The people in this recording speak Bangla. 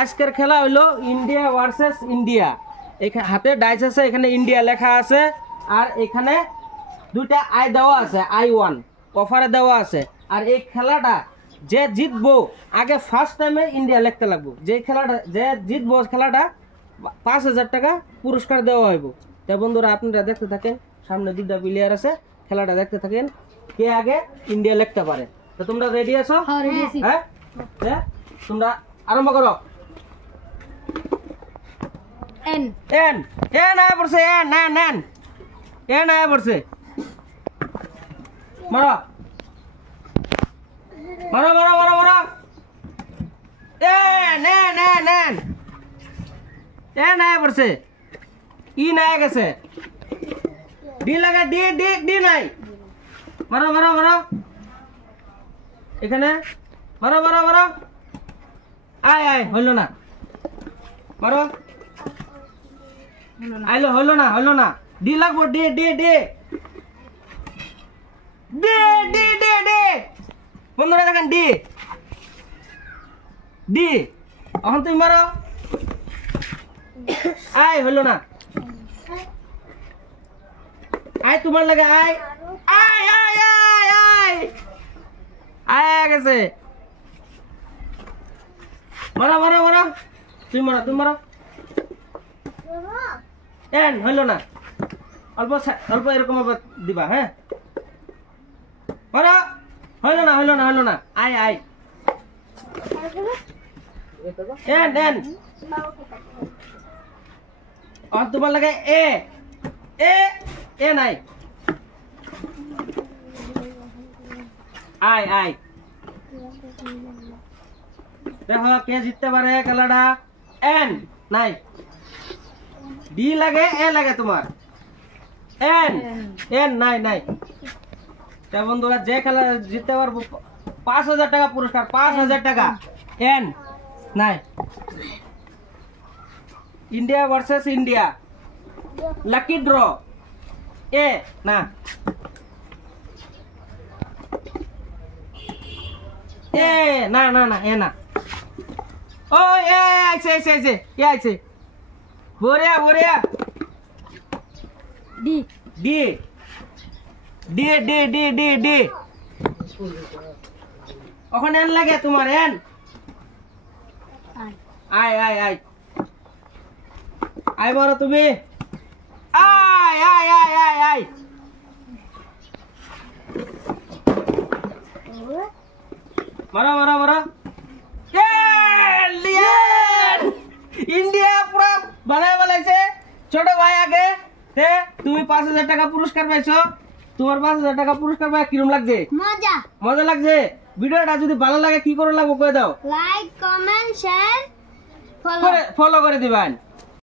আজকের খেলা হলো ইন্ডিয়া ভার্সেস ইন্ডিয়া। এখানে হাতে ডাইস আছে, এখানে ইন্ডিয়া লেখা আছে, আর এখানে দুইটা আই দেওয়া আছে, I1 অফারে দেওয়া আছে। আর এই খেলাটা যে জিতবো আগে ফার্স্ট টাইমে ইন্ডিয়া লিখতে লাগবো। যে খেলাটা যে জিতবো খেলাটা 5,000 টাকা পুরস্কার দেওয়া হইব। তা বন্ধুরা আপনারা দেখতে থাকেন, সামনে দুইটা প্লেয়ার আছে, খেলাটা দেখতে থাকেন কে আগে ইন্ডিয়া লিখতে পারে। তো তোমরা রেডি আছো? হ্যাঁ রেডি আছি। হ্যাঁ তোমরা আরম্ভ করো। এন এন এন আয় পড়ছে, এন এন এন এন আয় পড়ছে। মারো মারো মারো মারো মারো। N N N N N আয় পড়ছে। ই নাই গেছে, ডি লাগা, ডি ডি ডি নাই। মারো মারো মারো, এখানে মারো মারো মারো। আয় আয় হইল না, মারো। আইলো হইল না, হইল না। ডি লাগবো, D D D D D D D. বন্ধুরা দেখেন ডি ডি। এখন তুমি মারো। আয় হইল না, আয় তোমার লাগে, আয় আয় আয় আয় আয় আয় গেছে। মারো মারো মারো, তুমি মারো, তুমি মারো। এন হইল না, অল্প অল্প এরকম দিবা। হ্যাঁ মারো, হইল না হইল না হইল না। আয় আয় এন এন। আর তোমার লাগে এ এ এ নাই। আয় আয়, দেখো কে জিততে পারে খেলাটা। এন নাই, ডি লাগে, এ লাগে তোমার। এন এন নাই নাই। তা বন্ধুরা যে খেলা জিততে পারবো 5,000 টাকা পুরস্কার, 5,000 টাকা। এন নাই। India versus India, lucky draw. এ না, এ না না না, এ না। ও এ আইছে আইছে আইছে, এ আইছে। বড়িয়া বড়িয়া। D D D D D D D. ওখানে এন লাগে তোমার, এন। আয় আয় আয় আয় বড় তুমি। আয় আয় আয় আয় আয়। মারো মারো মারো। ইন্ডিয়া পুরো বানায় বলাইছে। ছোট ভাই আগে, তুমি 5,000 টাকা পুরস্কার পাইছো। তোমার 5,000 টাকা পুরস্কার পাই কিরম লাগছে? মজা মজা লাগছে। ভিডিওটা যদি ভালো লাগে কি করে লাগবে কয়ে দাও। লাইক কমেন্ট শেয়ার ফলো করে দিবেন।